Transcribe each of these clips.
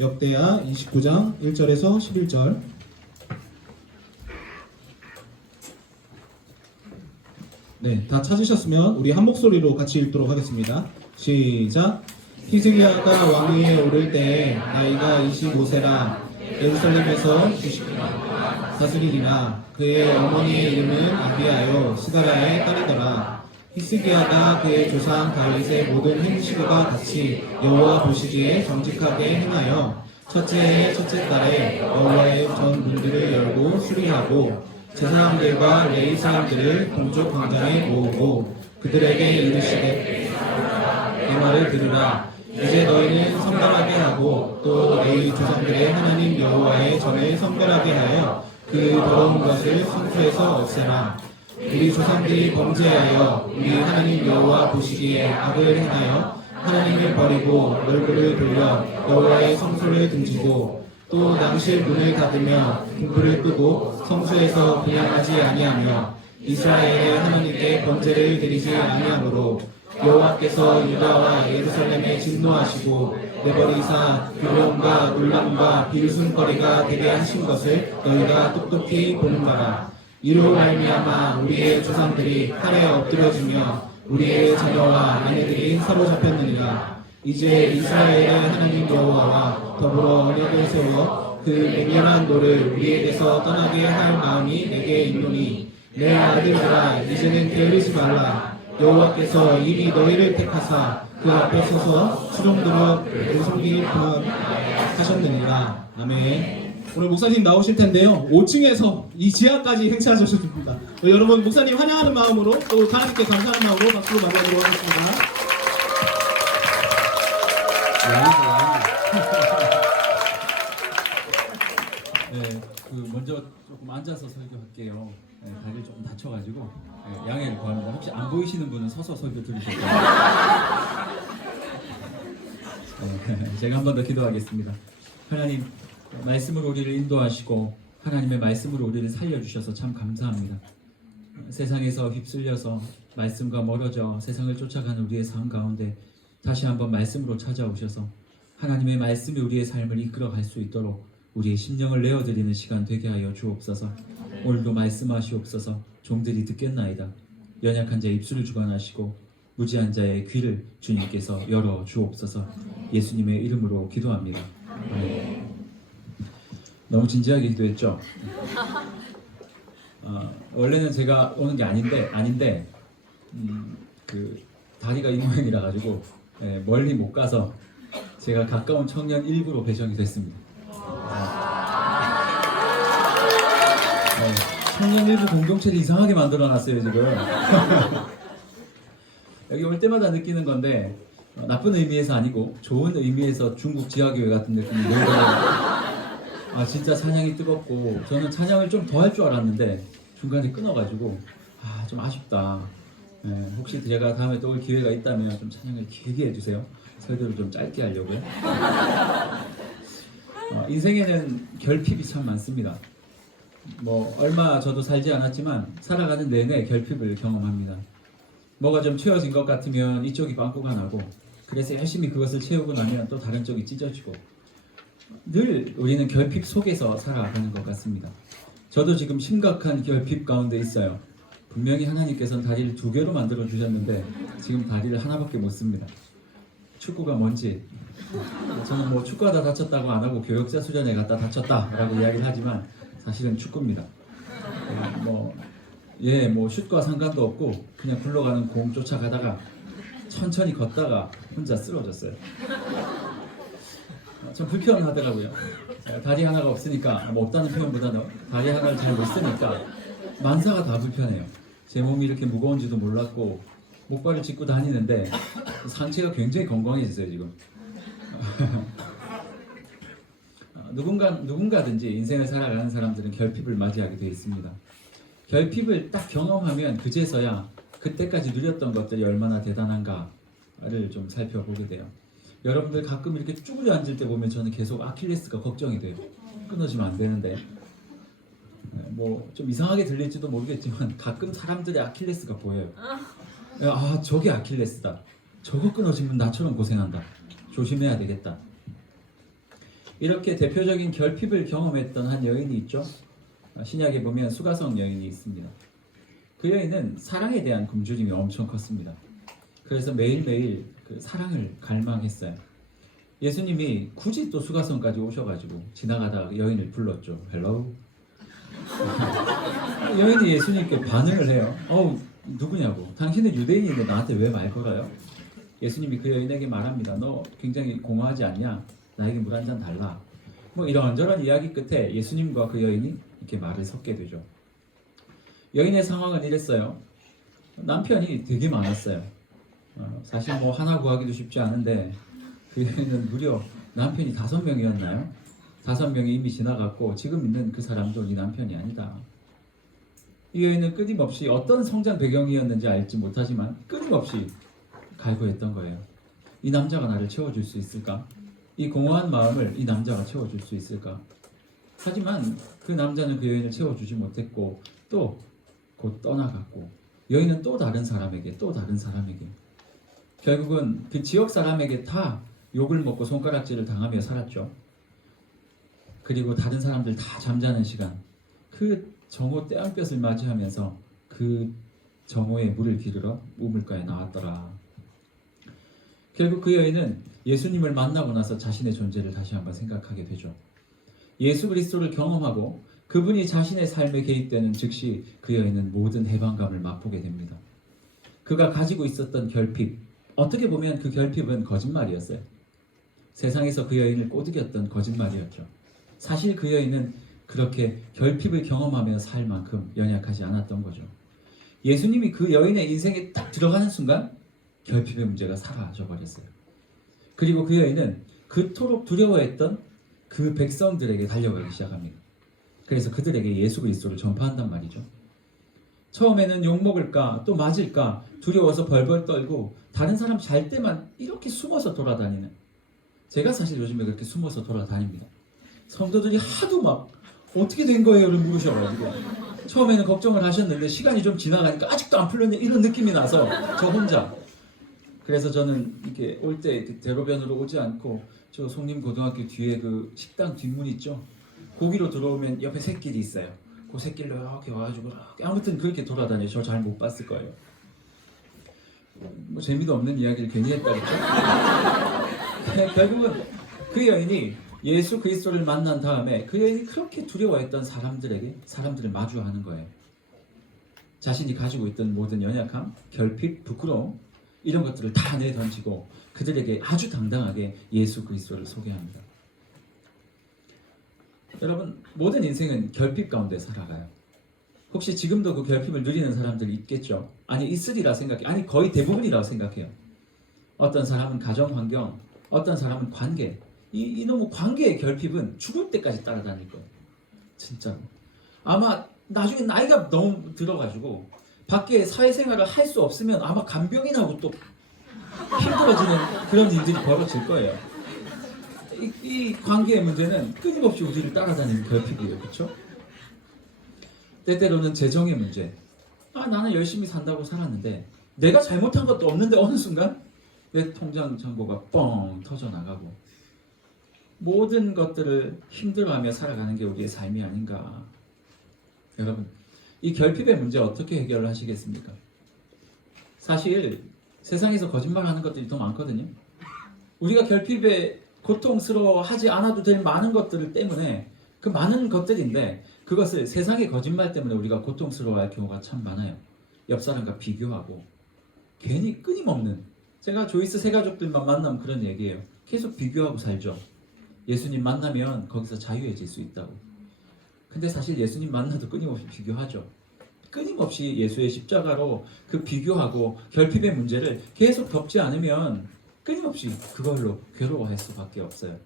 역대하 29장 1절에서 11절. 네, 다 찾으셨으면 우리 한 목소리로 같이 읽도록 하겠습니다. 시작. 히스기야가 왕위에 오를 때 나이가 25세라 예루살렘에서 90년 다스리리라. 그의 어머니의 이름은 아비아요 스가랴의 딸이더라. 히스기야가 그의 조상 다윗의 모든 행실과 같이 여호와 보시기에 정직하게 행하여 첫째 해 첫째 달에 여호와의 전 문들을 열고 수리하고 제사장들과 레위 사람들을 동쪽 광장에 모으고 그들에게 이르시되 내 말을 들으라. 이제 너희는 성결하게 하고 또 너희 조상들의 하나님 여호와의 전을 성결하게 하여 그 더러운 것을 성소에서 없애라. 우리 조상들이 범죄하여 우리 하나님 여호와 보시기에 악을 행하여 하나님을 버리고 얼굴을 돌려 여호와의 성소를 등지고 또 낭실 문을 닫으며 등불을 끄고 성소에서 분향하지 아니하며 이스라엘의 하나님께 번제를 드리지 아니하므로 여호와께서 유다와 예루살렘에 진노하시고 내버리사 두려움과 놀람과 비웃음거리가 되게 하신 것을 너희가 똑똑히 보는 거라. 이로 말미암아 우리의 조상들이 칼에 엎드려지며 우리의 자녀와 아내들이 사로잡혔느니라. 이제 이스라엘의 하나님 여호와와 더불어 언약을 세워 그 맹렬한 노를 우리에게서 떠나게 할 마음이 내게 있노니 내 아들들아 이제는 게으르지 말라. 여호와께서 이미 너희를 택하사 그 앞에 서서 수종들어 대성기 하셨느니라. 아멘. 오늘 목사님 나오실 텐데요. 5층에서 이 지하까지 행차하셨습니다. 여러분 목사님 환영하는 마음으로 또 하나님께 감사하는 마음으로 박수로 맞이하도록 하겠습니다. 네, 먼저 조금 앉아서 설교할게요. 네, 다리를 조금 다쳐가지고 양해를 구합니다. 혹시 안 보이시는 분은 서서 설교 들으실까요? 제가 한 번 더 기도하겠습니다. 하나님, 말씀으로 우리를 인도하시고 하나님의 말씀으로 우리를 살려주셔서 참 감사합니다. 세상에서 휩쓸려서 말씀과 멀어져 세상을 쫓아가는 우리의 삶 가운데 다시 한번 말씀으로 찾아오셔서 하나님의 말씀이 우리의 삶을 이끌어갈 수 있도록 우리의 심령을 내어드리는 시간 되게 하여 주옵소서. 오늘도 말씀하시옵소서. 종들이 듣겠나이다. 연약한 자의 입술을 주관하시고 무지한 자의 귀를 주님께서 열어 주옵소서. 예수님의 이름으로 기도합니다. 너무 진지하게 기도했죠? 원래는 제가 오는 게 아닌데 다리가 이 모양이라 가지고 멀리 못 가서 제가 가까운 청년 일부로 배정이 됐습니다. 청년 일부 공동체를 이상하게 만들어놨어요 지금. 여기 올 때마다 느끼는 건데 나쁜 의미에서 아니고 좋은 의미에서 중국 지하교회 같은 느낌이 들어요. 진짜 찬양이 뜨겁고 저는 찬양을 좀 더 할 줄 알았는데 중간에 끊어가지고 좀 아쉽다. 혹시 제가 다음에 또 올 기회가 있다면 좀 찬양을 길게 해주세요. 설교를 좀 짧게 하려고요. 인생에는 결핍이 참 많습니다. 얼마 저도 살지 않았지만 살아가는 내내 결핍을 경험합니다. 뭐가 좀 채워진 것 같으면 이쪽이 빵꾸가 나고 그래서 열심히 그것을 채우고 나면 또 다른 쪽이 찢어지고 늘 우리는 결핍 속에서 살아가는 것 같습니다. 저도 지금 심각한 결핍 가운데 있어요. 분명히 하나님께서는 다리를 2개로 만들어 주셨는데 지금 다리를 하나밖에 못 씁니다. 축구가 뭔지 저는 축구하다 다쳤다고 안 하고 교역자 수련회 갔다 다쳤다라고 이야기를 하지만 사실은 축구입니다. 슛과 상관도 없고 그냥 굴러가는 공 쫓아가다가 천천히 걷다가 혼자 쓰러졌어요. 좀 불편하더라고요. 다리 하나가 없으니까 없다는 표현보다는 다리 하나를 잘 못 쓰니까 만사가 다 불편해요. 제 몸이 이렇게 무거운지도 몰랐고 목발을 짚고 다니는데 상체가 굉장히 건강해졌어요 지금. 누군가든지 인생을 살아가는 사람들은 결핍을 맞이하게 되어 있습니다. 결핍을 딱 경험하면 그제서야 그때까지 누렸던 것들이 얼마나 대단한가를 좀 살펴보게 돼요. 여러분들 가끔 이렇게 쭈그려 앉을 때 보면 저는 계속 아킬레스가 걱정이 돼요. 끊어지면 안 되는데 좀 이상하게 들릴지도 모르겠지만 가끔 사람들의 아킬레스가 보여요. 저게 아킬레스다. 저거 끊어지면 나처럼 고생한다. 조심해야 되겠다. 이렇게 대표적인 결핍을 경험했던 한 여인이 있죠. 신약에 보면 수가성 여인이 있습니다. 그 여인은 사랑에 대한 굶주림이 엄청 컸습니다. 그래서 매일매일 그 사랑을 갈망했어요. 예수님이 굳이 또 수가성까지 오셔가지고 지나가다가 여인을 불렀죠. 헬로우. 여인이 예수님께 반응을 해요. 누구냐고. 당신은 유대인인데 나한테 왜 말 걸어요? 예수님이 그 여인에게 말합니다. 너 굉장히 공허하지 않냐? 나에게 물 한 잔 달라. 뭐 이런저런 이야기 끝에 예수님과 그 여인이 이렇게 말을 섞게 되죠. 여인의 상황은 이랬어요. 남편이 되게 많았어요. 사실 뭐 하나 구하기도 쉽지 않은데 그 여인은 무려 남편이 5명이었나요? 5명이 이미 지나갔고 지금 있는 그 사람도 네 남편이 아니다. 이 여인은 끊임없이 어떤 성장 배경이었는지 알지 못하지만 끊임없이 갈구했던 거예요. 이 남자가 나를 채워줄 수 있을까? 이 공허한 마음을 이 남자가 채워줄 수 있을까? 하지만 그 남자는 그 여인을 채워주지 못했고 또 곧 떠나갔고 여인은 또 다른 사람에게 결국은 그 지역 사람에게 다 욕을 먹고 손가락질을 당하며 살았죠. 그리고 다른 사람들 다 잠자는 시간 그 정오 때한볕을 맞이하면서 그 정오에 물을 기르러 우물가에 나왔더라. 결국 그 여인은 예수님을 만나고 나서 자신의 존재를 다시 한번 생각하게 되죠. 예수 그리스도를 경험하고 그분이 자신의 삶에 개입되는 즉시 그 여인은 모든 해방감을 맛보게 됩니다. 그가 가지고 있었던 결핍, 어떻게 보면 그 결핍은 거짓말이었어요. 세상에서 그 여인을 꼬드겼던 거짓말이었죠. 사실 그 여인은 그렇게 결핍을 경험하며 살 만큼 연약하지 않았던 거죠. 예수님이 그 여인의 인생에 딱 들어가는 순간 결핍의 문제가 사라져 버렸어요. 그리고 그 여인은 그토록 두려워했던 그 백성들에게 달려가기 시작합니다. 그래서 그들에게 예수 그리스도를 전파한단 말이죠. 처음에는 욕먹을까 또 맞을까 두려워서 벌벌 떨고 다른 사람 잘 때만 이렇게 숨어서 돌아다니는, 제가 사실 요즘에 그렇게 숨어서 돌아다닙니다. 성도들이 하도 막 어떻게 된 거예요를 물으셔가지고 처음에는 걱정을 하셨는데 시간이 좀 지나가니까 아직도 안 풀렸네 이런 느낌이 나서 저 혼자, 그래서 저는 이렇게 올 때 대로변으로 오지 않고 저 송림고등학교 뒤에 그 식당 뒷문 있죠? 거기로 들어오면 옆에 샛길이 있어요. 그 샛길로 이렇게 와가지고 이렇게 아무튼 그렇게 돌아다녀요. 저 잘 못 봤을 거예요. 뭐 재미도 없는 이야기를 괜히 했다 그랬죠? 결국은 그 여인이 예수 그리스도를 만난 다음에 그 여인이 그렇게 두려워했던 사람들을 마주하는 거예요. 자신이 가지고 있던 모든 연약함, 결핍, 부끄러움 이런 것들을 다 내던지고 그들에게 아주 당당하게 예수 그리스도를 소개합니다. 여러분, 모든 인생은 결핍 가운데 살아가요. 혹시 지금도 그 결핍을 누리는 사람들이 있겠죠? 아니 있으리라 생각해. 아니 거의 대부분이라고 생각해요. 어떤 사람은 가정 환경, 어떤 사람은 관계. 이놈의 관계의 결핍은 죽을 때까지 따라다닐 거예요. 진짜로. 아마 나중에 나이가 너무 들어가지고 밖에 사회생활을 할 수 없으면 아마 간병이 나고 또 힘들어지는 그런 일들이 벌어질 거예요. 이 관계의 문제는 끊임없이 우리를 따라다니는 결핍이에요. 그렇죠? 때때로는 재정의 문제. 나는 열심히 산다고 살았는데 내가 잘못한 것도 없는데 어느 순간 내 통장 잔고가 뻥 터져나가고 모든 것들을 힘들어하며 살아가는 게 우리의 삶이 아닌가. 여러분, 이 결핍의 문제 어떻게 해결을 하시겠습니까? 사실 세상에서 거짓말하는 것들이 더 많거든요. 우리가 결핍에 고통스러워하지 않아도 될 많은 것들 때문에 그 많은 것들인데 그것을 세상의 거짓말 때문에 우리가 고통스러워할 경우가 참 많아요. 옆 사람과 비교하고 괜히 끊임없는, 제가 조이스 새가족들만 만나면 그런 얘기예요. 계속 비교하고 살죠. 예수님 만나면 거기서 자유해질 수 있다고. 근데 사실 예수님 만나도 끊임없이 비교하죠. 끊임없이 예수의 십자가로 그 비교하고 결핍의 문제를 계속 덮지 않으면 끊임없이 그걸로 괴로워할 수밖에 없어요.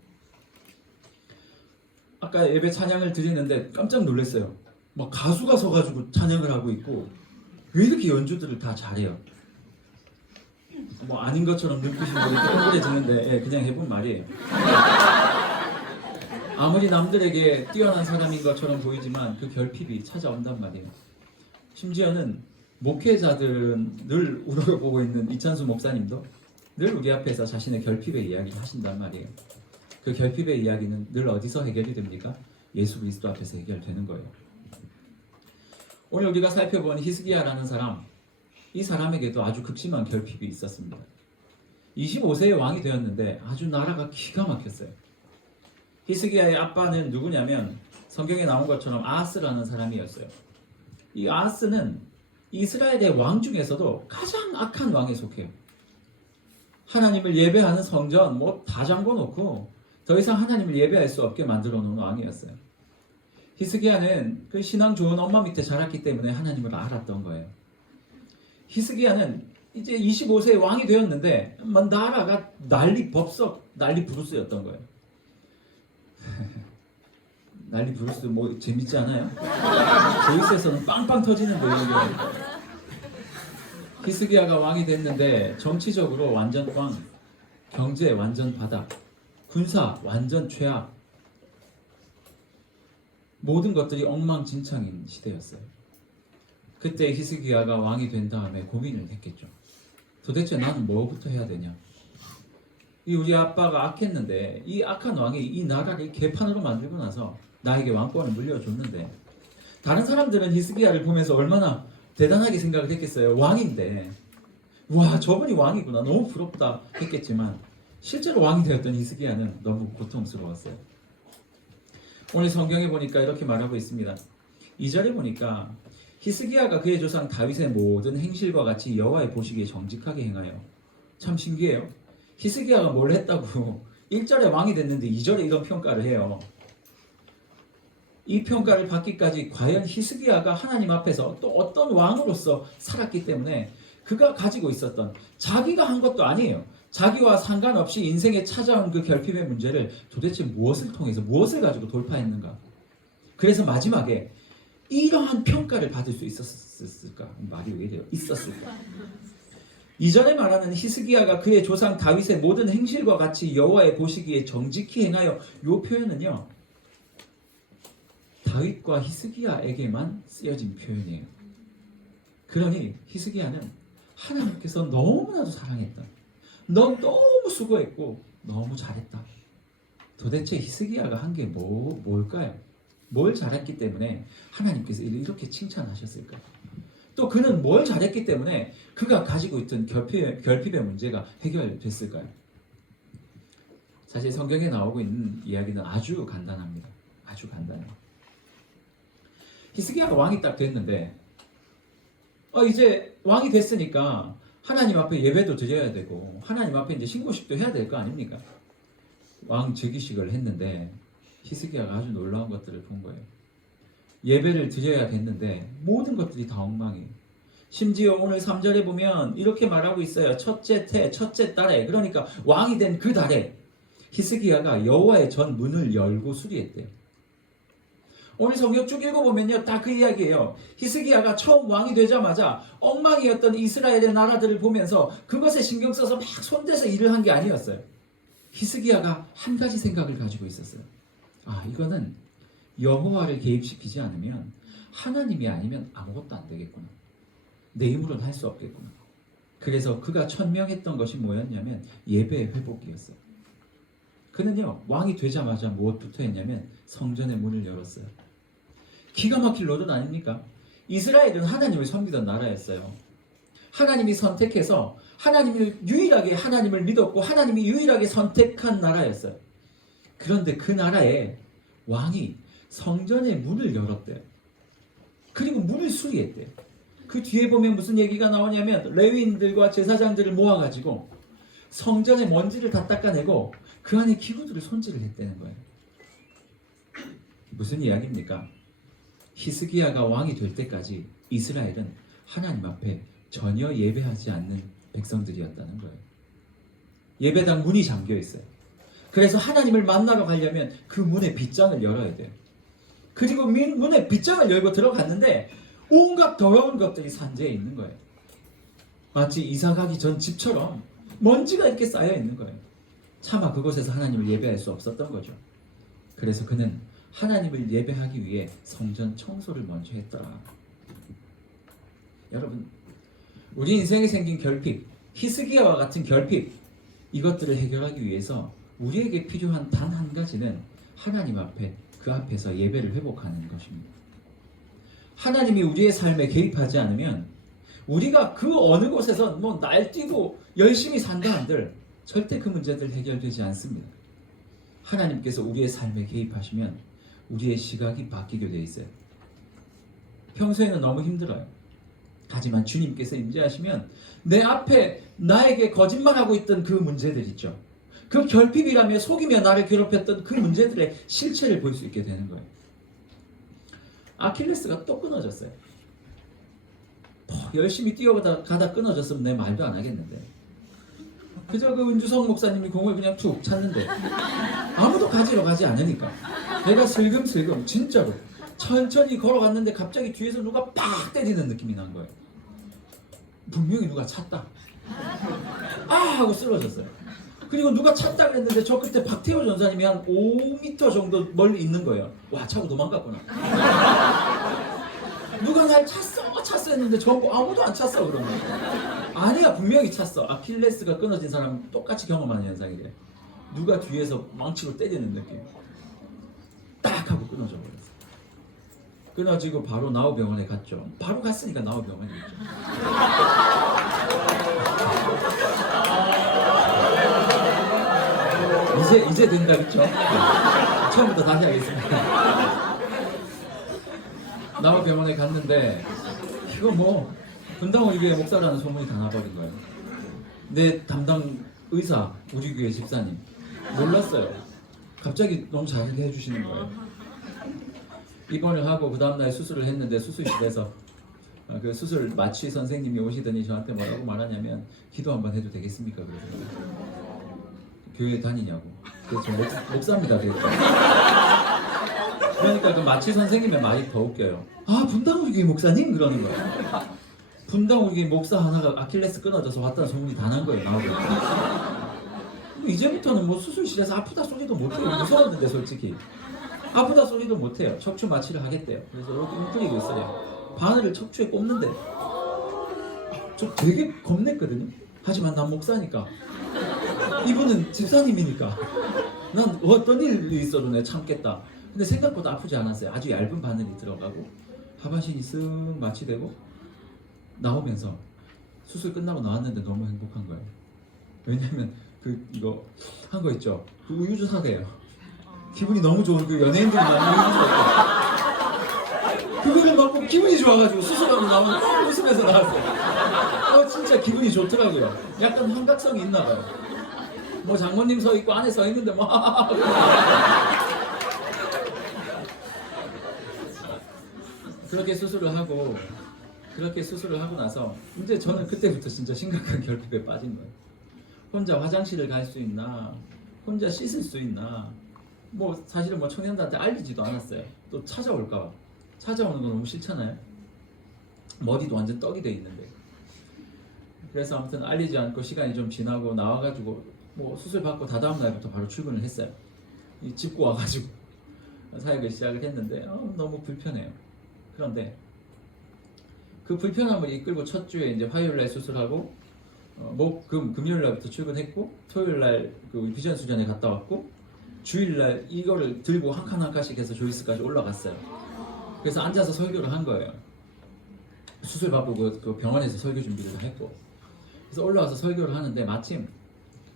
아까 예배 찬양을 드리는데 깜짝 놀랐어요. 막 가수가 서가지고 찬양을 하고 있고 왜 이렇게 연주들을 다 잘해요? 뭐 아닌 것처럼 눈빛이 뭐 이렇게 동그래지는데 그냥 해본 말이에요. 아무리 남들에게 뛰어난 사람인 것처럼 보이지만 그 결핍이 찾아온단 말이에요. 심지어는 목회자들은 늘 우러러보고 있는 이찬수 목사님도 늘 우리 앞에서 자신의 결핍의 이야기를 하신단 말이에요. 그 결핍의 이야기는 늘 어디서 해결이 됩니까? 예수 그리스도 앞에서 해결되는 거예요. 오늘 우리가 살펴본 히스기야라는 사람, 이 사람에게도 아주 극심한 결핍이 있었습니다. 25세의 왕이 되었는데 아주 나라가 기가 막혔어요. 히스기야의 아빠는 누구냐면 성경에 나온 것처럼 아하스라는 사람이었어요. 이 아하스는 이스라엘의 왕 중에서도 가장 악한 왕에 속해요. 하나님을 예배하는 성전 뭐 다 잠궈놓고 더 이상 하나님을 예배할 수 없게 만들어 놓은 왕이었어요. 히스기야는 그 신앙 좋은 엄마 밑에 자랐기 때문에 하나님을 알았던 거예요. 히스기야는 이제 25세의 왕이 되었는데 나라가 난리 법석, 난리 부르스였던 거예요. 난리 부르스 뭐 재밌지 않아요? 조이스에서는 빵빵 터지는데 히스기야가 왕이 됐는데 정치적으로 완전 꽝, 경제 완전 바닥, 군사 완전 최악, 모든 것들이 엉망진창인 시대였어요. 그때 히스기야가 왕이 된 다음에 고민을 했겠죠. 도대체 나는 뭐부터 해야 되냐? 이 우리 아빠가 악했는데 이 악한 왕이 이 나라를 개판으로 만들고 나서 나에게 왕권을 물려줬는데 다른 사람들은 히스기야를 보면서 얼마나 대단하게 생각을 했겠어요. 왕인데 와 저분이 왕이구나 너무 부럽다 했겠지만 실제로 왕이 되었던 히스기야는 너무 고통스러웠어요. 오늘 성경에 보니까 이렇게 말하고 있습니다. 2절에 보니까 히스기야가 그의 조상 다윗의 모든 행실과 같이 여호와의 보시기에 정직하게 행하여. 참 신기해요. 히스기야가 뭘 했다고 1절에 왕이 됐는데 2절에 이런 평가를 해요. 이 평가를 받기까지 과연 히스기야가 하나님 앞에서 또 어떤 왕으로서 살았기 때문에 그가 가지고 있었던 자기가 한 것도 아니에요. 자기와 상관없이 인생에 찾아온 그 결핍의 문제를 도대체 무엇을 통해서 무엇을 가지고 돌파했는가. 그래서 마지막에 이러한 평가를 받을 수 있었을까? 말이 왜 이래요? 있었을까? 이전에 말하는 히스기야가 그의 조상 다윗의 모든 행실과 같이 여호와의 보시기에 정직히 행하여 이 표현은요 다윗과 히스기야에게만 쓰여진 표현이에요. 그러니 히스기야는 하나님께서 너무나도 사랑했다. 넌 너무 수고했고 너무 잘했다. 도대체 히스기야가 한 게 뭘까요? 뭘 잘했기 때문에 하나님께서 이렇게 칭찬하셨을까요? 또 그는 뭘 잘했기 때문에 그가 가지고 있던 결핍의 문제가 해결됐을까요? 사실 성경에 나오고 있는 이야기는 아주 간단합니다. 아주 간단해요. 히스기야가 왕이 딱 됐는데 이제 왕이 됐으니까 하나님 앞에 예배도 드려야 되고 하나님 앞에 이제 신고식도 해야 될 거 아닙니까? 왕 즉위식을 했는데 히스기야가 아주 놀라운 것들을 본 거예요. 예배를 드려야겠는데 모든 것들이 다 엉망이에요. 심지어 오늘 3절에 보면 이렇게 말하고 있어요. 첫째 태, 첫째 달에, 그러니까 왕이 된 그 달에 히스기야가 여호와의 전 문을 열고 수리했대요. 오늘 성경 쭉 읽어보면요 다 그 이야기예요. 히스기야가 처음 왕이 되자마자 엉망이었던 이스라엘의 나라들을 보면서 그것에 신경 써서 막 손대서 일을 한 게 아니었어요. 히스기야가 한 가지 생각을 가지고 있었어요. 이거는 여호와를 개입시키지 않으면 하나님이 아니면 아무것도 안 되겠구나. 내 힘으로는 할 수 없겠구나. 그래서 그가 천명했던 것이 뭐였냐면 예배의 회복이었어요. 그는요 왕이 되자마자 무엇부터 했냐면 성전의 문을 열었어요. 기가 막힐 노릇 아닙니까? 이스라엘은 하나님을 섬기던 나라였어요. 하나님이 선택해서 하나님을 믿었고 하나님이 유일하게 선택한 나라였어요. 그런데 그 나라에 왕이 성전의 문을 열었대요. 그리고 문을 수리했대요. 그 뒤에 보면 무슨 얘기가 나오냐면 레위인들과 제사장들을 모아가지고 성전의 먼지를 다 닦아내고 그 안에 기구들을 손질을 했다는 거예요. 무슨 이야기입니까? 히스기야가 왕이 될 때까지 이스라엘은 하나님 앞에 전혀 예배하지 않는 백성들이었다는 거예요. 예배당 문이 잠겨 있어요. 그래서 하나님을 만나러 가려면 그 문에 빗장을 열어야 돼요. 그리고 문에 빗장을 열고 들어갔는데 온갖 더러운 것들이 산재해 있는 거예요. 마치 이사 가기 전 집처럼 먼지가 이렇게 쌓여 있는 거예요. 차마 그곳에서 하나님을 예배할 수 없었던 거죠. 그래서 그는 하나님을 예배하기 위해 성전 청소를 먼저 했더라. 여러분, 우리 인생에 생긴 결핍, 히스기야와 같은 결핍, 이것들을 해결하기 위해서 우리에게 필요한 단 한 가지는 하나님 앞에 그 앞에서 예배를 회복하는 것입니다. 하나님이 우리의 삶에 개입하지 않으면 우리가 그 어느 곳에서 뭐 날뛰고 열심히 산다 한들 절대 그 문제들 해결되지 않습니다. 하나님께서 우리의 삶에 개입하시면 우리의 시각이 바뀌게 돼 있어요. 평소에는 너무 힘들어요. 하지만 주님께서 임재하시면 내 앞에 나에게 거짓말하고 있던 그 문제들 있죠. 그 결핍이라며 속이며 나를 괴롭혔던 그 문제들의 실체를 볼 수 있게 되는 거예요. 아킬레스가 또 끊어졌어요. 열심히 뛰어가다 끊어졌으면 내 말도 안 하겠는데, 그저 그 은주성 목사님이 공을 그냥 툭 찼는데 아무도 가지러 가지 않으니까 내가 슬금슬금 진짜로 천천히 걸어갔는데 갑자기 뒤에서 누가 팍 때리는 느낌이 난 거예요. 분명히 누가 찼다. 아 하고 쓰러졌어요. 그리고 누가 찼다 그랬는데 저 끝에 박태호 전사님이 한 5m 정도 멀리 있는 거예요. 와, 차고 도망갔구나. 누가 날 찼어 했는데 전부 아무도 안 찼어. 그러면 아니야, 분명히 찼어. 아킬레스가 끊어진 사람 똑같이 경험하는 현상이래. 누가 뒤에서 망치로 때리는 느낌. 딱 하고 끊어져 버렸어. 끊어지고 바로 나우병원에 갔죠. 바로 갔으니까 나우병원에 있죠. 이제 된다, 그쵸? 처음부터 다시 하겠습니다. 나우병원에 갔는데 이거 뭐 분당의교회 목사라는 소문이 다 나버린 거예요. 내 담당 의사, 우리 교회 집사님 몰랐어요. 갑자기 너무 잘하게 해주시는 거예요. 입원을 하고 그 다음날 수술을 했는데 수술실에서 그 수술 마취 선생님이 오시더니 저한테 뭐라고 말하냐면 기도 한번 해도 되겠습니까? 그래서 교회 다니냐고. 그래서 저 목사입니다. 그러니까 그 마취 선생님의 말이 더 웃겨요. 아, 분당의교회 목사님? 그러는 거예요. 분당의교회 목사 하나가 아킬레스 끊어져서 왔다는 소문이 다 난 거예요. 나오고. 이제부터는 뭐 수술실에서 아프다 소리도 못해요. 무서웠는데 솔직히 아프다 소리도 못해요. 척추 마취를 하겠대요. 그래서 이렇게 웅크리고 있어요. 바늘을 척추에 꼽는데 저 되게 겁냈거든요. 하지만 난 목사니까, 이분은 집사님이니까 난 어떤 일이 있어도 내가 참겠다. 근데 생각보다 아프지 않았어요. 아주 얇은 바늘이 들어가고 하반신이 쓱 마취되고 나오면서 수술 끝나고 나왔는데 너무 행복한 거예요. 왜냐면 이거 한 거 있죠. 그 우유주사래요. 기분이 너무 좋은 그 연예인들이 많은 우유주사. 그거를 먹고 기분이 좋아가지고 수술하고 나면 웃으면서 나왔어요. 진짜 기분이 좋더라고요. 약간 환각성이 있나 봐요. 뭐 장모님 서 있고 안에 서 있는데 막 그렇게 수술을 하고 나서 이제 저는 그때부터 진짜 심각한 결핍에 빠진 거예요. 혼자 화장실을 갈 수 있나, 혼자 씻을 수 있나, 뭐 사실은 뭐 청년들한테 알리지도 않았어요. 또 찾아올까 봐. 찾아오는 건 너무 싫잖아요. 머리도 완전 떡이 돼 있는데. 그래서 아무튼 알리지 않고 시간이 좀 지나고 나와가지고 뭐 수술 받고 다다음 날부터 바로 출근을 했어요. 짚고 와가지고 사역을 시작을 했는데 너무 불편해요. 그런데 그 불편함을 이끌고 첫 주에 이제 화요일 날 수술하고 금요일 날부터 출근했고, 토요일 날 그 비전 수련회 갔다 왔고, 주일 날 이거를 들고 한 칸 한 칸씩 해서 조이스까지 올라갔어요. 그래서 앉아서 설교를 한 거예요. 수술 받고 그 병원에서 설교 준비를 했고, 그래서 올라와서 설교를 하는데 마침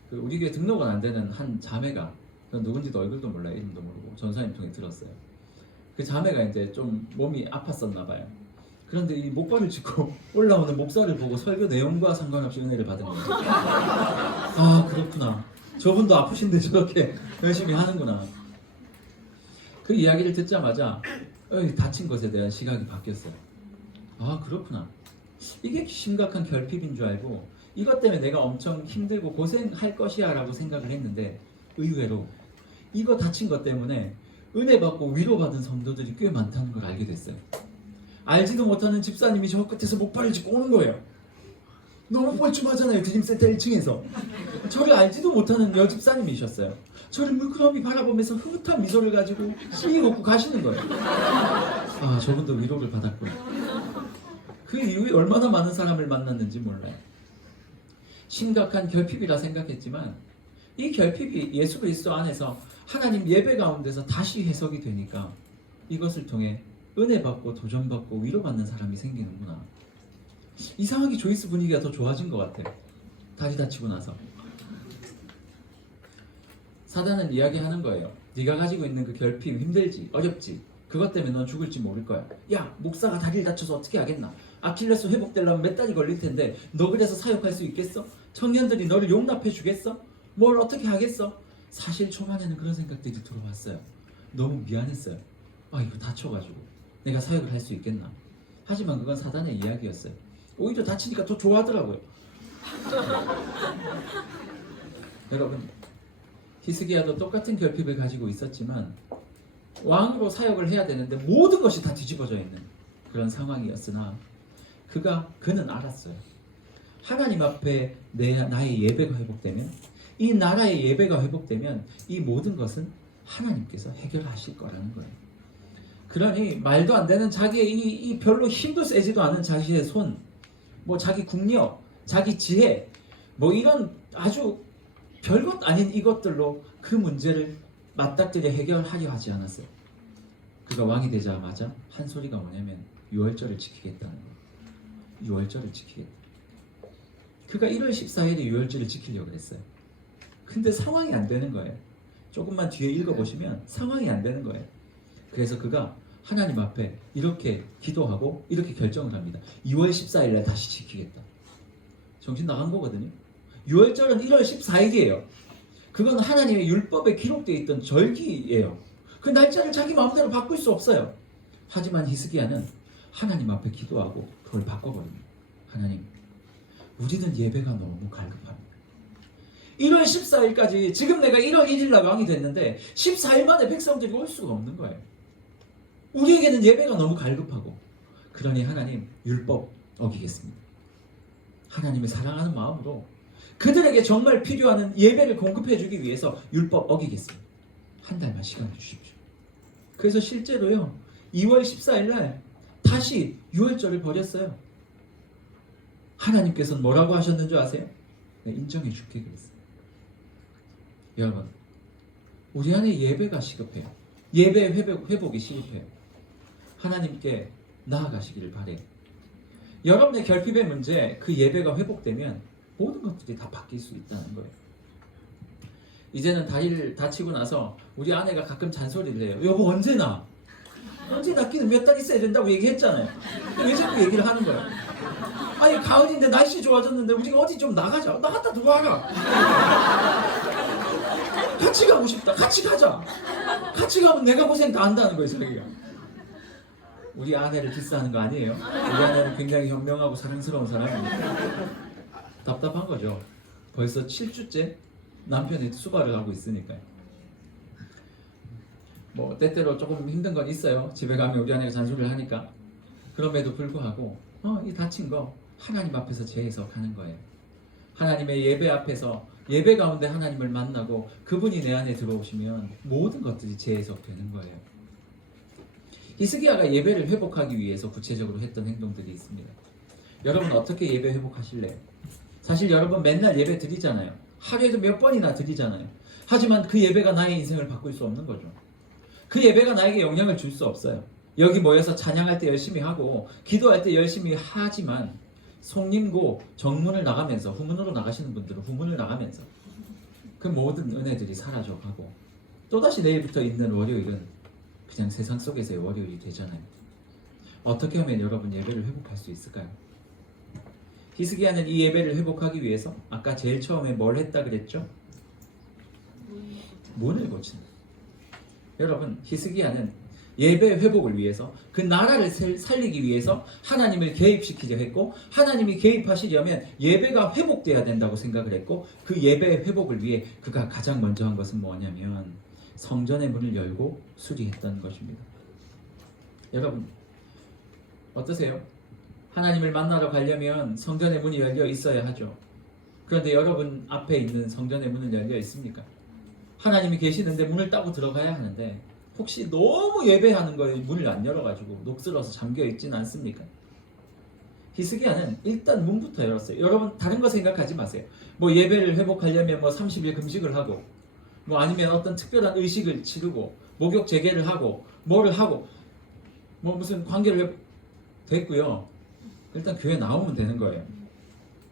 그 우리 교회 등록은 안 되는 한 자매가, 누군지도 얼굴도 몰라요, 이름도 모르고 전사님 통해 들었어요. 그 자매가 이제 좀 몸이 아팠었나 봐요. 그런데 이 목발을 짚고 올라오는 목사를 보고 설교 내용과 상관없이 은혜를 받은 거예요. 아, 그렇구나. 저분도 아프신데 저렇게 열심히 하는구나. 그 이야기를 듣자마자 다친 것에 대한 시각이 바뀌었어요. 아, 그렇구나. 이게 심각한 결핍인 줄 알고 이것 때문에 내가 엄청 힘들고 고생할 것이야 라고 생각을 했는데, 의외로 이거 다친 것 때문에 은혜 받고 위로받은 성도들이 꽤 많다는 걸 알게 됐어요. 알지도 못하는 집사님이 저 끝에서 목발을 짚고 오는 거예요. 너무 뻘쭘하잖아요. 드림센터 1층에서 저를 알지도 못하는 여집사님이셨어요. 저를 물끄러미 바라보면서 흐뭇한 미소를 가지고 씩 웃고 가시는 거예요. 아, 저분도 위로를 받았구나. 그 이후에 얼마나 많은 사람을 만났는지 몰라요. 심각한 결핍이라 생각했지만 이 결핍이 예수 그리스도 안에서 하나님 예배 가운데서 다시 해석이 되니까 이것을 통해 은혜 받고 도전 받고 위로받는 사람이 생기는구나. 이상하게 조이스 분위기가 더 좋아진 것 같아요. 다시 다치고 나서. 사단은 이야기하는 거예요. 네가 가지고 있는 그 결핍 힘들지, 어렵지. 그것 때문에 넌 죽을지 모를 거야. 야, 목사가 다리를 다쳐서 어떻게 하겠나? 아킬레스 회복되려면 몇 달이 걸릴 텐데 너 그래서 사역할 수 있겠어? 청년들이 너를 용납해 주겠어? 뭘 어떻게 하겠어? 사실 초반에는 그런 생각들이 들어왔어요. 너무 미안했어요. 아, 이거 다쳐가지고 내가 사역을 할 수 있겠나? 하지만 그건 사단의 이야기였어요. 오히려 다치니까 더 좋아하더라고요. 여러분, 히스기야도 똑같은 결핍을 가지고 있었지만 왕으로 사역을 해야 되는데 모든 것이 다 뒤집어져 있는 그런 상황이었으나 그는 알았어요. 하나님 앞에 나의 예배가 회복되면, 이 나라의 예배가 회복되면 이 모든 것은 하나님께서 해결하실 거라는 거예요. 그러니 말도 안 되는 자기의 이 별로 힘도 세지도 않은 자기의 손, 뭐 자기 국력, 자기 지혜, 뭐 이런 아주 별것 아닌 이것들로 그 문제를 맞닥뜨려 해결하려 하지 않았어요. 그가 왕이 되자마자 한 소리가 뭐냐면 유월절을 지키겠다는 거예요. 유월절을 지키겠다. 그가 1월 14일에 유월절을 지키려고 했어요. 근데 상황이 안 되는 거예요. 조금만 뒤에 읽어보시면 상황이 안 되는 거예요. 그래서 그가 하나님 앞에 이렇게 기도하고 이렇게 결정을 합니다. 2월 14일에 다시 지키겠다. 정신 나간 거거든요. 유월절은 1월 14일이에요. 그건 하나님의 율법에 기록되어 있던 절기예요. 그 날짜를 자기 마음대로 바꿀 수 없어요. 하지만 히스기야는 하나님 앞에 기도하고 그걸 바꿔버립니다. 하나님, 우리는 예배가 너무 갈급합니다. 1월 14일까지 지금 내가 1월 1일 날 왕이 됐는데 14일 만에 백성들이 올 수가 없는 거예요. 우리에게는 예배가 너무 갈급하고, 그러니 하나님 율법 어기겠습니다. 하나님을 사랑하는 마음으로 그들에게 정말 필요한 예배를 공급해 주기 위해서 율법 어기겠습니다. 한 달만 시간을 주십시오. 그래서 실제로요 2월 14일 날 다시 유월절을 벌였어요. 하나님께서는 뭐라고 하셨는 줄 아세요? 네, 인정해 줄게 그랬어요. 여러분, 우리 안에 예배가 시급해요. 예배 회복이 시급해요. 하나님께 나아가시기를 바래요. 여러분의 결핍의 문제, 그 예배가 회복되면 모든 것들이 다 바뀔 수 있다는 거예요. 이제는 다리를 다치고 나서 우리 아내가 가끔 잔소리를 해요. 여보 언제 나? 언제 낫기는 몇 달 있어야 된다고 얘기했잖아요. 왜 자꾸 얘기를 하는 거예요? 아니 가을인데 날씨 좋아졌는데 우리가 어디 좀 나가자. 나갔다 들어와라. 같이 가고 싶다. 같이 가자. 같이 가면 내가 고생 다 한다는 거예요. 저기가. 우리 아내를 디스하는 거 아니에요. 우리 아내는 굉장히 현명하고 사랑스러운 사람입니다. 답답한 거죠. 벌써 7주째 남편이 수발을 하고 있으니까요. 뭐 때때로 조금 힘든 건 있어요. 집에 가면 우리 아내가 잔소리를 하니까. 그럼에도 불구하고 이 다친 거 하나님 앞에서 재해석하는 거예요. 하나님의 예배 앞에서 예배 가운데 하나님을 만나고 그분이 내 안에 들어오시면 모든 것들이 재해석되는 거예요. 히스기야가 예배를 회복하기 위해서 구체적으로 했던 행동들이 있습니다. 여러분 어떻게 예배 회복하실래요? 사실 여러분 맨날 예배 드리잖아요. 하루에도 몇 번이나 드리잖아요. 하지만 그 예배가 나의 인생을 바꿀 수 없는 거죠. 그 예배가 나에게 영향을 줄 수 없어요. 여기 모여서 찬양할 때 열심히 하고 기도할 때 열심히 하지만 송림고 정문을 나가면서 후문으로 나가시는 분들은 후문을 나가면서 그 모든 은혜들이 사라져가고 또다시 내일부터 있는 월요일은 그냥 세상 속에서의 월요일이 되잖아요. 어떻게 하면 여러분 예배를 회복할 수 있을까요? 히스기야는 이 예배를 회복하기 위해서 아까 제일 처음에 뭘 했다 그랬죠? 문을 고친다. 여러분 히스기야는 예배 회복을 위해서 그 나라를 살리기 위해서 하나님을 개입시키려 했고 하나님이 개입하시려면 예배가 회복돼야 된다고 생각을 했고 그 예배 회복을 위해 그가 가장 먼저 한 것은 뭐냐면 성전의 문을 열고 수리했던 것입니다. 여러분 어떠세요? 하나님을 만나러 가려면 성전의 문이 열려 있어야 하죠. 그런데 여러분 앞에 있는 성전의 문은 열려 있습니까? 하나님이 계시는데 문을 따고 들어가야 하는데 혹시 너무 예배하는 거에 문을 안 열어가지고 녹슬어서 잠겨 있지는 않습니까? 히스기야는 일단 문부터 열었어요. 여러분 다른 거 생각하지 마세요. 뭐 예배를 회복하려면 뭐 30일 금식을 하고 뭐 아니면 어떤 특별한 의식을 치르고 목욕 재개를 하고 뭐를 하고 뭐 무슨 관계를 됐고요. 일단 교회 나오면 되는 거예요.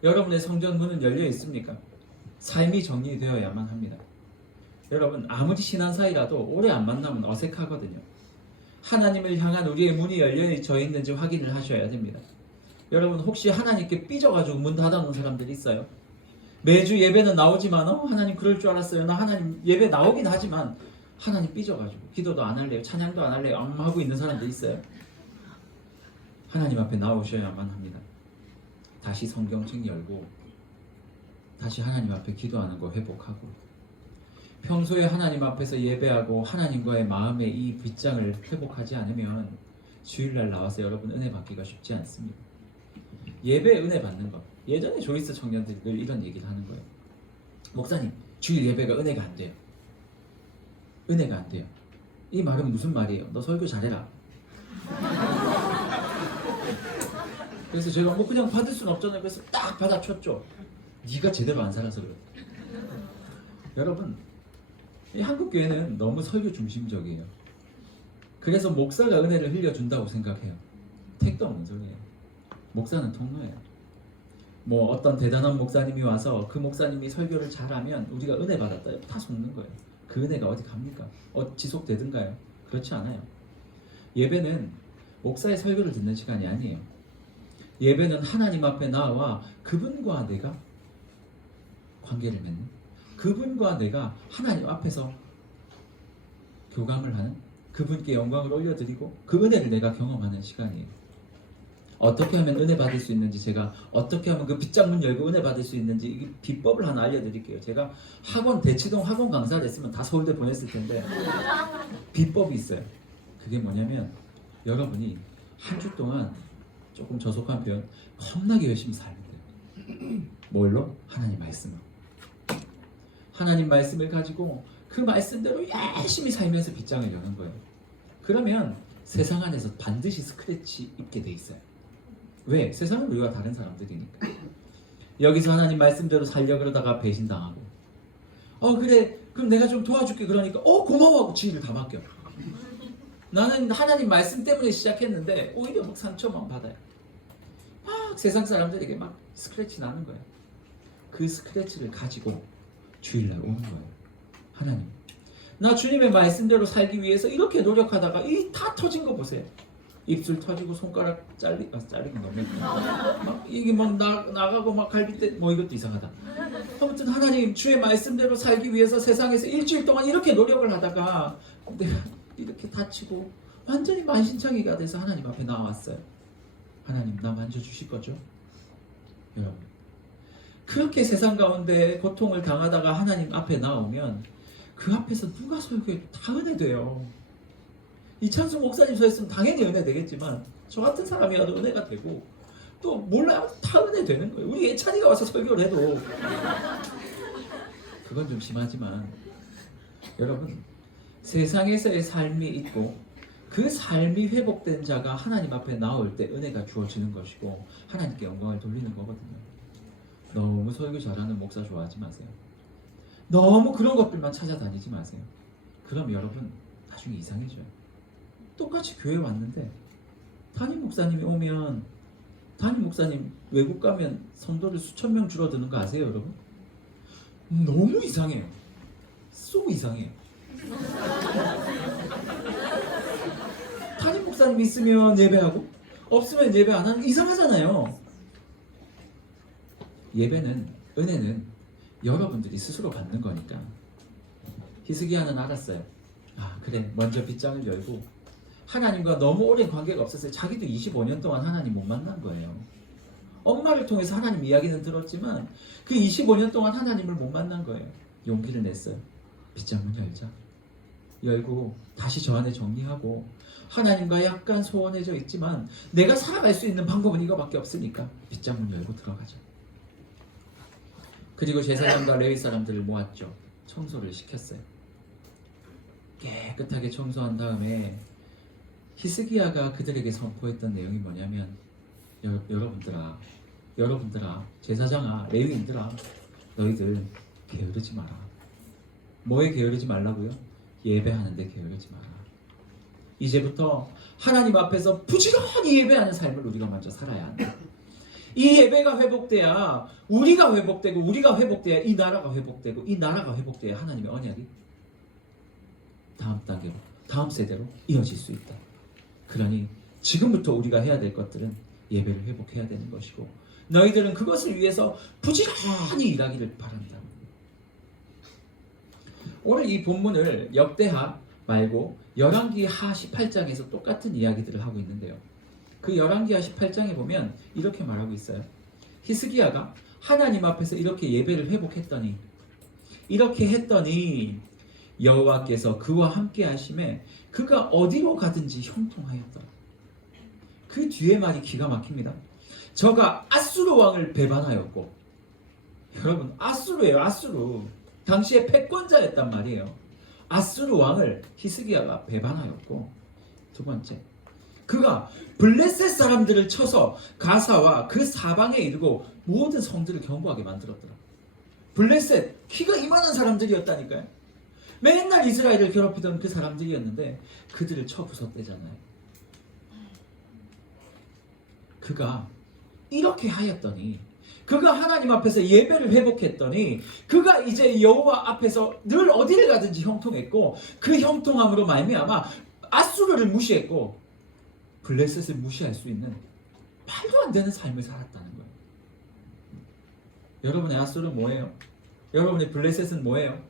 여러분의 성전 문은 열려 있습니까? 삶이 정리되어야만 합니다. 여러분 아무리 친한 사이라도 오래 안 만나면 어색하거든요. 하나님을 향한 우리의 문이 열려져 있는지 확인을 하셔야 됩니다. 여러분 혹시 하나님께 삐져가지고 문 닫아놓은 사람들이 있어요? 매주 예배는 나오지만 하나님 그럴 줄 알았어요. 나 하나님 예배 나오긴 하지만 하나님 삐져가지고 기도도 안 할래요. 찬양도 안 할래요. 하고 있는 사람들 있어요? 하나님 앞에 나오셔야만 합니다. 다시 성경책 열고 다시 하나님 앞에 기도하는 거 회복하고 평소에 하나님 앞에서 예배하고 하나님과의 마음의 이 빗장을 회복하지 않으면 주일날 나와서 여러분 은혜 받기가 쉽지 않습니다. 예배 은혜 받는 것. 예전에 조이스 청년들이 늘 이런 얘기를 하는 거예요. 목사님, 주일 예배가 은혜가 안 돼요. 은혜가 안 돼요. 이 말은 무슨 말이에요? 너 설교 잘해라. 그래서 제가 뭐 그냥 받을 수는 없잖아요. 그래서 딱 받아쳤죠. 네가 제대로 안 살아서 그래. 여러분, 이 한국 교회는 너무 설교 중심적이에요. 그래서 목사가 은혜를 흘려준다고 생각해요. 택도 없는 소리예요. 목사는 통로예요. 뭐 어떤 대단한 목사님이 와서 그 목사님이 설교를 잘하면 우리가 은혜 받았다 다 속는 거예요. 그 은혜가 어디 갑니까? 지속되든가요? 그렇지 않아요. 예배는 목사의 설교를 듣는 시간이 아니에요. 예배는 하나님 앞에 나와 그분과 내가 관계를 맺는, 그분과 내가 하나님 앞에서 교감을 하는, 그분께 영광을 올려드리고 그 은혜를 내가 경험하는 시간이에요. 어떻게 하면 은혜 받을 수 있는지, 제가 어떻게 하면 그 빗장문 열고 은혜 받을 수 있는지 이 비법을 하나 알려드릴게요. 제가 대치동 학원 강사를 했으면 다 서울대 보냈을 텐데 비법이 있어요. 그게 뭐냐면 여러분이 한 주 동안 조금 저속한 표현 겁나게 열심히 살면 돼요. 뭘로? 하나님 말씀으로. 하나님 말씀을 가지고 그 말씀대로 열심히 살면서 빗장을 여는 거예요. 그러면 세상 안에서 반드시 스크래치 입게 돼 있어요. 왜? 세상은 우리가 다른 사람들이니까. 여기서 하나님 말씀대로 살려 그러다가 배신당하고 그래 그럼 내가 좀 도와줄게 그러니까 고마워 하고 지위를 다 맡겨. 나는 하나님 말씀 때문에 시작했는데 오히려 막 상처만 받아요. 막 세상 사람들에게 막 스크래치 나는 거예요. 그 스크래치를 가지고 주일날 오는 거예요. 하나님, 나 주님의 말씀대로 살기 위해서 이렇게 노력하다가 이 다 터진 거 보세요. 입술 터지고 손가락 잘리긴 너무 막 이게 막 나가고 막 갈비뼈 뭐 이것도 이상하다. 아무튼 하나님 주의 말씀대로 살기 위해서 세상에서 일주일 동안 이렇게 노력을 하다가 내가 이렇게 다치고 완전히 만신창이가 돼서 하나님 앞에 나왔어요. 하나님 나 만져주실 거죠? 여러분 그렇게 세상 가운데 고통을 당하다가 하나님 앞에 나오면 그 앞에서 누가 설교해도 다 은혜돼요. 이찬수 목사님 서 있으면 당연히 은혜 되겠지만 저 같은 사람이라도 은혜가 되고 또 몰라요 다 은혜 되는 거예요. 우리 예찬이가 와서 설교를 해도 그건 좀 심하지만 여러분 세상에서의 삶이 있고 그 삶이 회복된 자가 하나님 앞에 나올 때 은혜가 주어지는 것이고 하나님께 영광을 돌리는 거거든요. 너무 설교 잘하는 목사 좋아하지 마세요. 너무 그런 것들만 찾아다니지 마세요. 그럼 여러분 나중에 이상해져요. 똑같이 교회 왔는데 담임 목사님이 오면 담임 목사님 외국 가면 성도를 수천 명 줄어드는 거 아세요 여러분? 너무 이상해요. 쏘 이상해요. 담임 목사님 있으면 예배하고 없으면 예배 안 하는 게 이상하잖아요. 예배는 은혜는 여러분들이 스스로 받는 거니까. 히스기야는 알았어요. 그래 먼저 빗장을 열고 하나님과 너무 오랜 관계가 없었어요. 자기도 25년 동안 하나님 못 만난 거예요. 엄마를 통해서 하나님 이야기는 들었지만 그 25년 동안 하나님을 못 만난 거예요. 용기를 냈어요. 빗장문 열자. 열고 다시 저 안에 정리하고 하나님과 약간 소원해져 있지만 내가 살아갈 수 있는 방법은 이거밖에 없으니까 빗장문 열고 들어가자. 그리고 제사장과 레위 사람들을 모았죠. 청소를 시켰어요. 깨끗하게 청소한 다음에 히스기야가 그들에게 선포했던 내용이 뭐냐면 여러분들아, 제사장아, 레위인들아, 너희들 게으르지 마라. 뭐에 게으르지 말라고요? 예배하는데 게으르지 마라. 이제부터 하나님 앞에서 부지런히 예배하는 삶을 우리가 먼저 살아야 한다. 이 예배가 회복돼야 우리가 회복돼야 이 나라가 회복되고, 이 나라가 회복돼야 하나님의 언약이 다음 단계로, 다음 세대로 이어질 수 있다. 그러니 지금부터 우리가 해야 될 것들은 예배를 회복해야 되는 것이고, 너희들은 그것을 위해서 부지런히 일하기를 바란다. 오늘 이 본문을 역대하 말고 열왕기하 18장에서 똑같은 이야기들을 하고 있는데요. 그 열왕기하 18장에 보면 이렇게 말하고 있어요. 히스기야가 하나님 앞에서 이렇게 예배를 회복했더니, 이렇게 했더니 여호와께서 그와 함께 하심에 그가 어디로 가든지 형통하였더라. 그 뒤에 말이 기가 막힙니다. 저가 아수르 왕을 배반하였고, 여러분 아수르예요. 아수르 당시에 패권자였단 말이에요. 아수르 왕을 히스기야가 배반하였고, 두 번째, 그가 블레셋 사람들을 쳐서 가사와 그 사방에 이르고 모든 성들을 견고하게 만들었더라. 블레셋 키가 이만한 사람들이었다니까요. 맨날 이스라엘을 괴롭히던 그 사람들이었는데 그들을 쳐 부쉈대잖아요. 그가 이렇게 하였더니, 그가 하나님 앞에서 예배를 회복했더니, 그가 이제 여호와 앞에서 늘 어디를 가든지 형통했고, 그 형통함으로 말미암아 아수르를 무시했고 블레셋을 무시할 수 있는 말도 안 되는 삶을 살았다는 거예요. 여러분의 아수르는 뭐예요? 여러분의 블레셋은 뭐예요?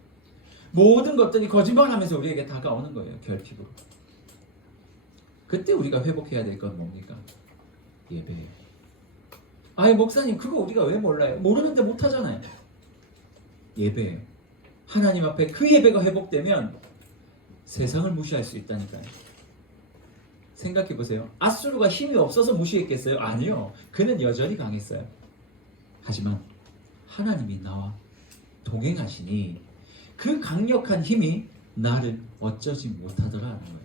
모든 것들이 거짓말하면서 우리에게 다가오는 거예요. 결핍으로. 그때 우리가 회복해야 될 건 뭡니까? 예배예요. 아니 목사님 그거 우리가 왜 몰라요? 모르는데 못하잖아요. 예배예요. 하나님 앞에 그 예배가 회복되면 세상을 무시할 수 있다니까요. 생각해보세요. 아수르가 힘이 없어서 무시했겠어요? 아니요. 그는 여전히 강했어요. 하지만 하나님이 나와 동행하시니 그 강력한 힘이 나를 어쩌지 못하더라는 거예요.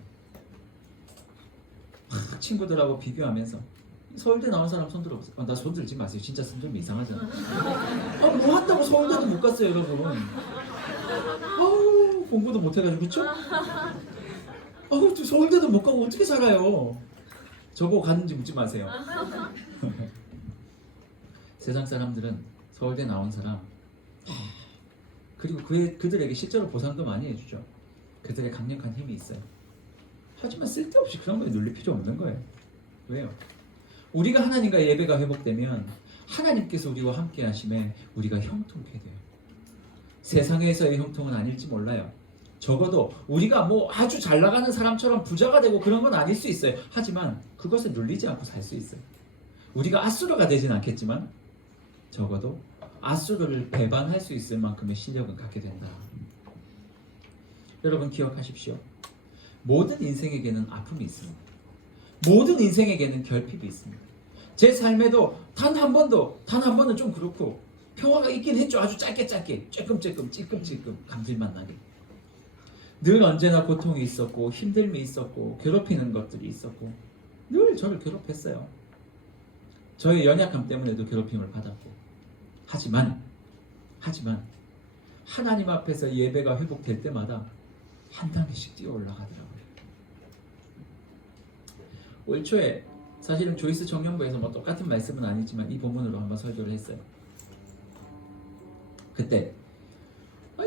친구들하고 비교하면서 서울대 나온 사람 손 들어보세요. 나 손 들지 마세요. 진짜 손 들면 이상하잖아. 뭐 한다고 서울대도 못 갔어요, 여러분. 공부도 못 해가지고, 그쵸? 서울대도 못 가고 어떻게 살아요? 저보고 갔는지 묻지 마세요. 세상 사람들은 서울대 나온 사람, 그리고 그들에게 실제로 보상도 많이 해주죠. 그들의 강력한 힘이 있어요. 하지만 쓸데없이 그런 거에 눌릴 필요 없는 거예요. 왜요? 우리가 하나님과 예배가 회복되면 하나님께서 우리와 함께 하심에 우리가 형통케 돼요. 세상에서의 형통은 아닐지 몰라요. 적어도 우리가 뭐 아주 잘 나가는 사람처럼 부자가 되고 그런 건 아닐 수 있어요. 하지만 그것에 눌리지 않고 살 수 있어요. 우리가 아수르가 되진 않겠지만 적어도 아수르를 배반할 수 있을 만큼의 실력은 갖게 된다. 여러분 기억하십시오. 모든 인생에게는 아픔이 있습니다. 모든 인생에게는 결핍이 있습니다. 제 삶에도 단 한 번은 좀 그렇고 평화가 있긴 했죠. 아주 짧게 찔끔찔끔 감질만 나게. 늘 언제나 고통이 있었고 힘듦이 있었고 괴롭히는 것들이 있었고 늘 저를 괴롭혔어요. 저의 연약함 때문에도 괴롭힘을 받았고, 하지만 하나님 앞에서 예배가 회복될 때마다 한 단계씩 뛰어 올라가더라고요. 올 초에 사실은 조이스 청년부에서 뭐 똑같은 말씀은 아니지만 이 본문으로 한번 설교를 했어요. 그때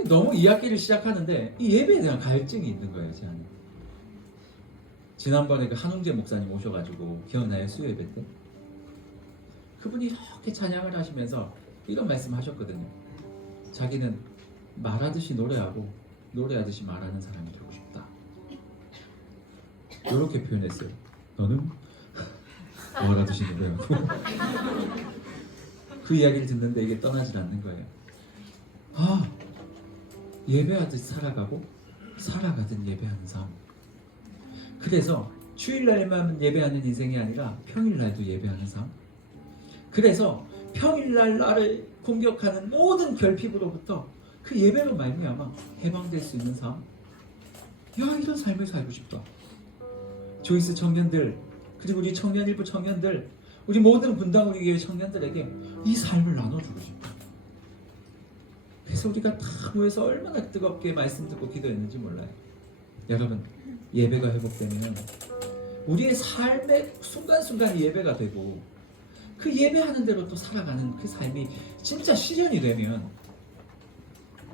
너무 이 학기를 시작하는데 이 예배에 대한 갈증이 있는 거예요. 제 안에. 지난번에 그 한웅재 목사님 오셔가지고 기억나요? 수요예배 때 그분이 이렇게 찬양을 하시면서 이런 말씀 하셨거든요. 자기는 말하듯이 노래하고 노래하듯이 말하는 사람이 되고 싶다. 이렇게 표현했어요. 너는 말하듯이 노래하고 그 이야기를 듣는데 이게 떠나질 않는 거예요. 예배하듯 살아가고 살아가듯 예배하는 삶. 그래서 주일날만 예배하는 인생이 아니라 평일날도 예배하는 삶. 그래서 평일날 나를 공격하는 모든 결핍으로부터 그 예배로 말미암아 해방될 수 있는 삶. 이런 삶을 살고 싶다. 조이스 청년들, 그리고 우리 청년 일부 청년들, 우리 모든 분당우리 교회 청년들에게 이 삶을 나눠주고 싶어요. 그래서 우리가 다 모여서 얼마나 뜨겁게 말씀 듣고 기도했는지 몰라요. 여러분, 예배가 회복되면 우리의 삶의 순간순간이 예배가 되고 그 예배하는 대로 또 살아가는 그 삶이 진짜 실현이 되면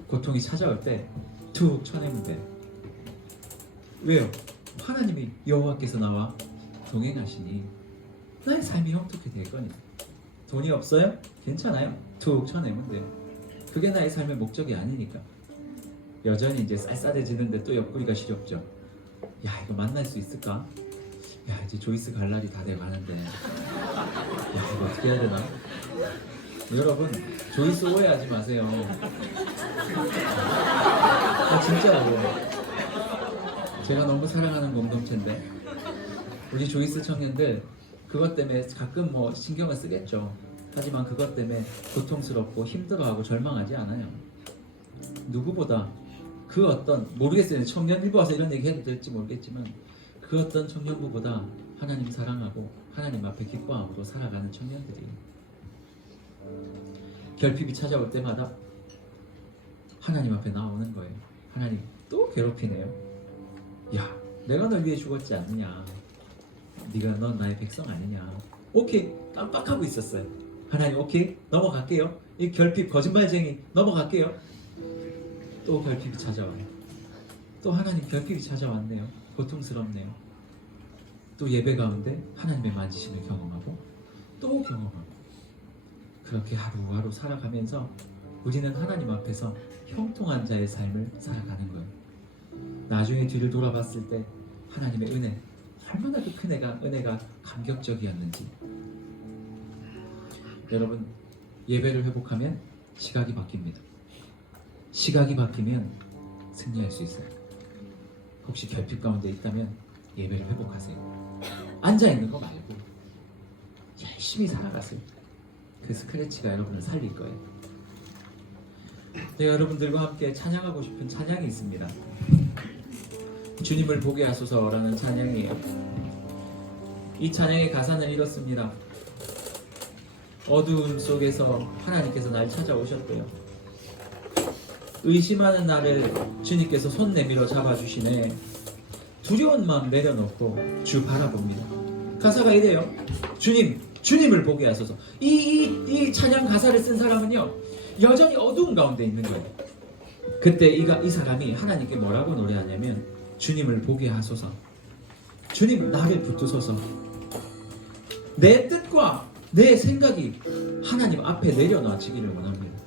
고통이 찾아올 때 툭 쳐내면 돼. 왜요? 하나님이 여호와께서 나와 동행하시니 나의 삶이 형통케 될 거니. 돈이 없어요? 괜찮아요. 툭 쳐내면 돼요. 그게 나의 삶의 목적이 아니니까. 여전히 이제 쌀쌀해지는데 또 옆구리가 시렵죠. 야, 이거 만날 수 있을까? 야, 이제 조이스 갈 날이 다 돼가는데 야, 이거 어떻게 해야 되나? 여러분, 조이스 오해하지 마세요. 진짜로 제가 너무 사랑하는 공동체인데 우리 조이스 청년들 그것 때문에 가끔 뭐 신경을 쓰겠죠. 하지만 그것 때문에 고통스럽고 힘들어하고 절망하지 않아요. 누구보다 그 어떤, 모르겠어요. 청년일보 와서 이런 얘기 해도 될지 모르겠지만 그 어떤 청년부보다 하나님 사랑하고 하나님 앞에 기뻐함으로 살아가는 청년들이에요. 결핍이 찾아올 때마다 하나님 앞에 나오는 거예요. 하나님 또 괴롭히네요. 야, 내가 널 위해 죽었지 않느냐. 네가 넌 나의 백성 아니냐. 오케이, 깜빡하고 있었어요. 하나님 오케이, 넘어갈게요. 이 결핍 거짓말쟁이 넘어갈게요. 또 결핍이 찾아와요. 또 하나님 결핍이 찾아왔네요. 고통스럽네요. 또 예배 가운데 하나님의 만지심을 경험하고 또 경험하고 그렇게 하루하루 살아가면서 우리는 하나님 앞에서 형통한 자의 삶을 살아가는 거예요. 나중에 뒤를 돌아봤을 때 하나님의 은혜, 얼마나 그 큰 은혜가 감격적이었는지. 여러분, 예배를 회복하면 시각이 바뀝니다. 시각이 바뀌면 승리할 수 있어요. 혹시 결핍 가운데 있다면 예배를 회복하세요. 앉아있는 거 말고 열심히 살아가세요. 그 스크래치가 여러분을 살릴 거예요. 내가 여러분들과 함께 찬양하고 싶은 찬양이 있습니다. 주님을 보게 하소서라는 찬양이에요. 이 찬양의 가사는 이렇습니다. 어두움 속에서 하나님께서 날 찾아오셨대요. 의심하는 나를 주님께서 손 내밀어 잡아주시네. 두려운 마음 내려놓고 주 바라봅니다. 가사가 이래요. 주님을 보게 하소서. 이 찬양 가사를 쓴 사람은요, 여전히 어두운 가운데 있는 거예요. 그때 이 사람이 하나님께 뭐라고 노래하냐면, 주님을 보게 하소서. 주님, 나를 붙드소서. 내 뜻과 내 생각이 하나님 앞에 내려놔지기를 원합니다.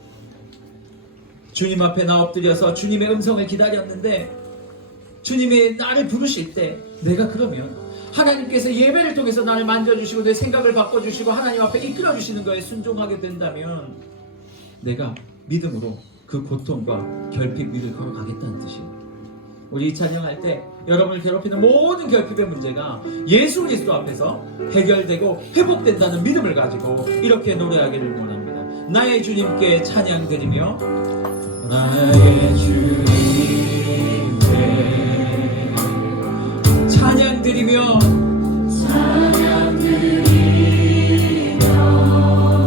주님 앞에 나 엎드려서 주님의 음성을 기다렸는데, 주님이 나를 부르실 때 내가 그러면 하나님께서 예배를 통해서 나를 만져주시고 내 생각을 바꿔주시고 하나님 앞에 이끌어주시는 거에 순종하게 된다면 내가 믿음으로 그 고통과 결핍 위를 걸어가겠다는 뜻이에요. 우리 이 찬양할 때 여러분을 괴롭히는 모든 결핍의 문제가 예수 그리스도 앞에서 해결되고 회복된다는 믿음을 가지고 이렇게 노래하기를 원합니다. 나의 주님께 찬양 드리며, 나의 주님께 찬양 드리며,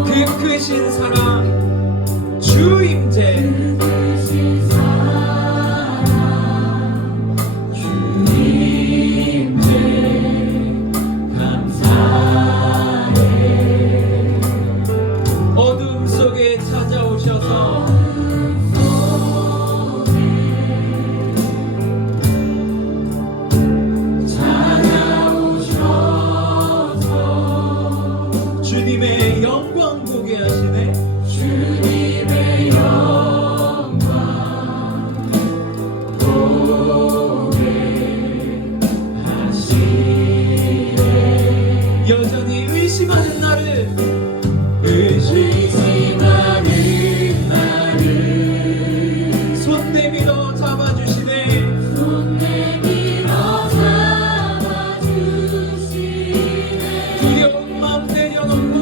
그 크신 사랑 주 임재, 어둠 속에 찾아오셔서 주님의 영광 보게 하시네. 주님의 영광 보게 하시네. 여전히 의심하는 나를 손 내밀어 잡아주시네. 손 내밀어 잡아주시네. 두려운 마음 내려놓고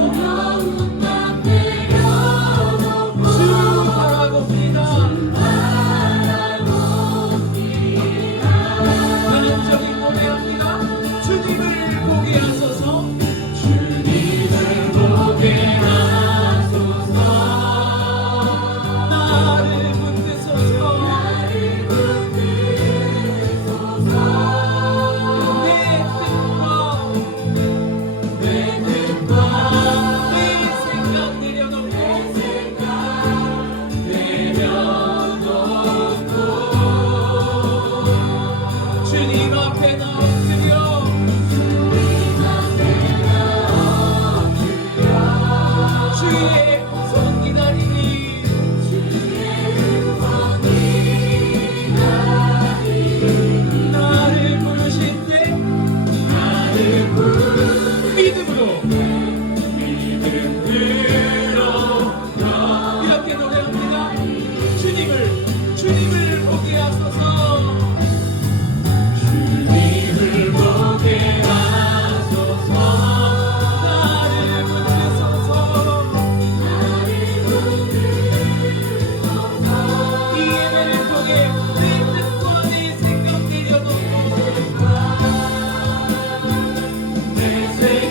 함께 노래합니다. 주님을 보게 하소서. 주님을 보게 하소서. 나를 붙드소서. 이 예배를 통해 내 뜻과 내 생각 내려놓고 내 생각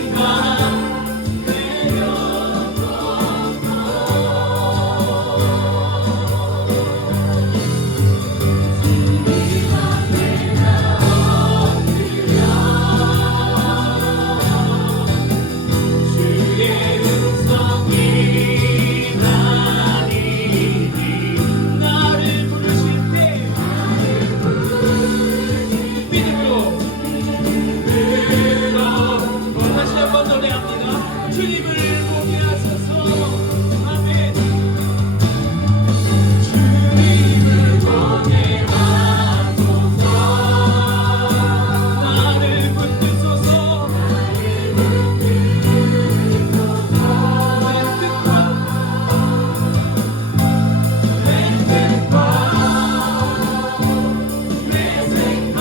주님을 보게 하소서. 아멘. 주님을 보게 하소서. 나를 붙드소서. 내 생각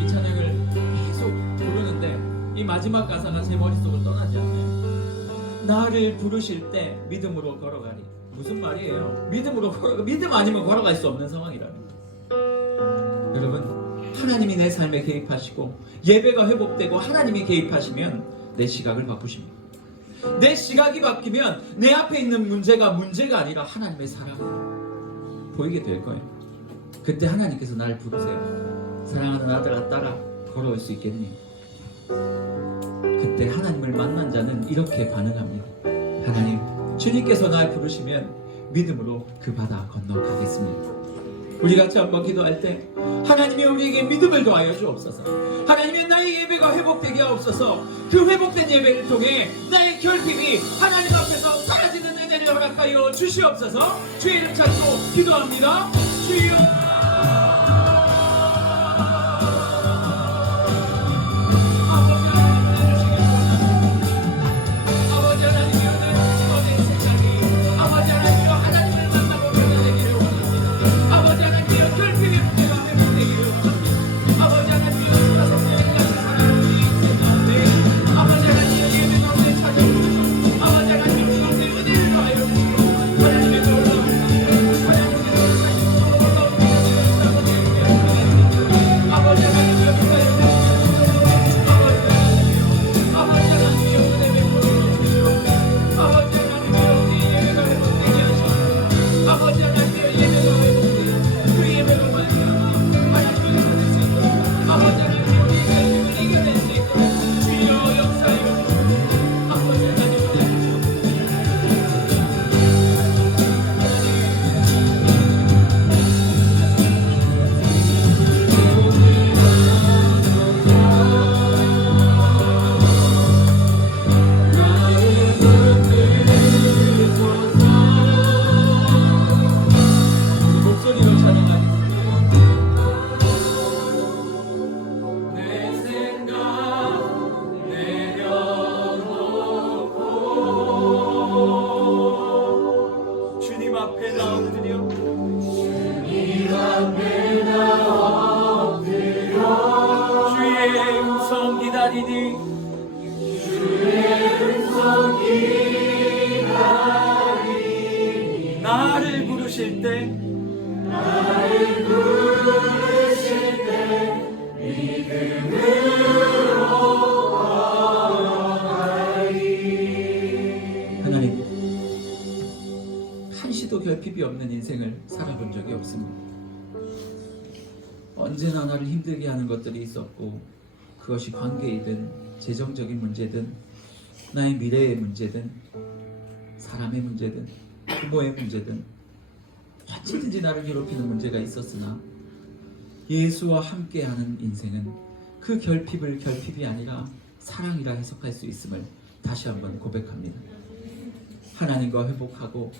이 찬양을 계속 부르는데 이 마지막 가사가 제 머릿속을 떠나지 않네요. 나를 부르실 때 믿음으로 걸어가리. 무슨 말이에요? 믿음으로 걸어가. 믿음 아니면 걸어갈 수 없는 상황이랍니다. 여러분, 하나님이 내 삶에 개입하시고 예배가 회복되고 하나님이 개입하시면 내 시각을 바꾸십니다. 내 시각이 바뀌면 내 앞에 있는 문제가 아니라 하나님의 사랑이 보이게 될 거예요. 그때 하나님께서 나를 부르세요. 사랑하는 아들아 딸아 걸어올 수 있겠니? 그때 하나님을 만난 자는 이렇게 반응합니다. 하나님, 주님께서 날 부르시면 믿음으로 그 바다 건너가겠습니다. 우리 같이 한번 기도할 때 하나님이 우리에게 믿음을 더하여 주옵소서. 하나님이 나의 예배가 회복되게 하옵소서. 그 회복된 예배를 통해 나의 결핍이 하나님 앞에서 사라지는 은혜를 허락하여 주시옵소서. 주의 이름 찾고 기도합니다. 주여. 나를 부르실 때 하나님, 한시도 결핍이 없는 인생을 살아본 적이 없습니다. 언제나 나를 힘들게 하는 것들이 있었고, 그것이 관계이든 재정적인 문제든 나의 미래의 문제든 사람의 문제든 부모의 문제든 어찌든지 나를 괴롭히는 문제가 있었으나 예수와 함께하는 인생은 그 결핍을 결핍이 아니라 사랑이라 해석할 수 있음을 다시 한번 고백합니다. 하나님과 회복하고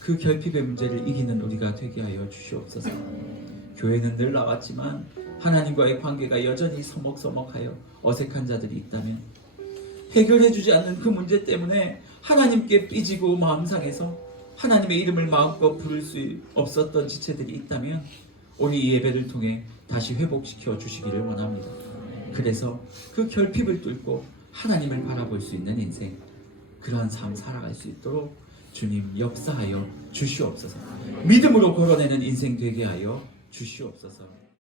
그 결핍의 문제를 이기는 우리가 되게 하여 주시옵소서. 교회는 늘 나왔지만 하나님과의 관계가 여전히 서먹서먹하여 어색한 자들이 있다면, 해결해주지 않는 그 문제 때문에 하나님께 삐지고 마음 상해서 하나님의 이름을 마음껏 부를 수 없었던 지체들이 있다면 오늘 이 예배를 통해 다시 회복시켜 주시기를 원합니다. 그래서 그 결핍을 뚫고 하나님을 바라볼 수 있는 인생, 그러한 삶 살아갈 수 있도록 주님 역사하여 주시옵소서. 믿음으로 걸어내는 인생 되게 하여 주시옵소서.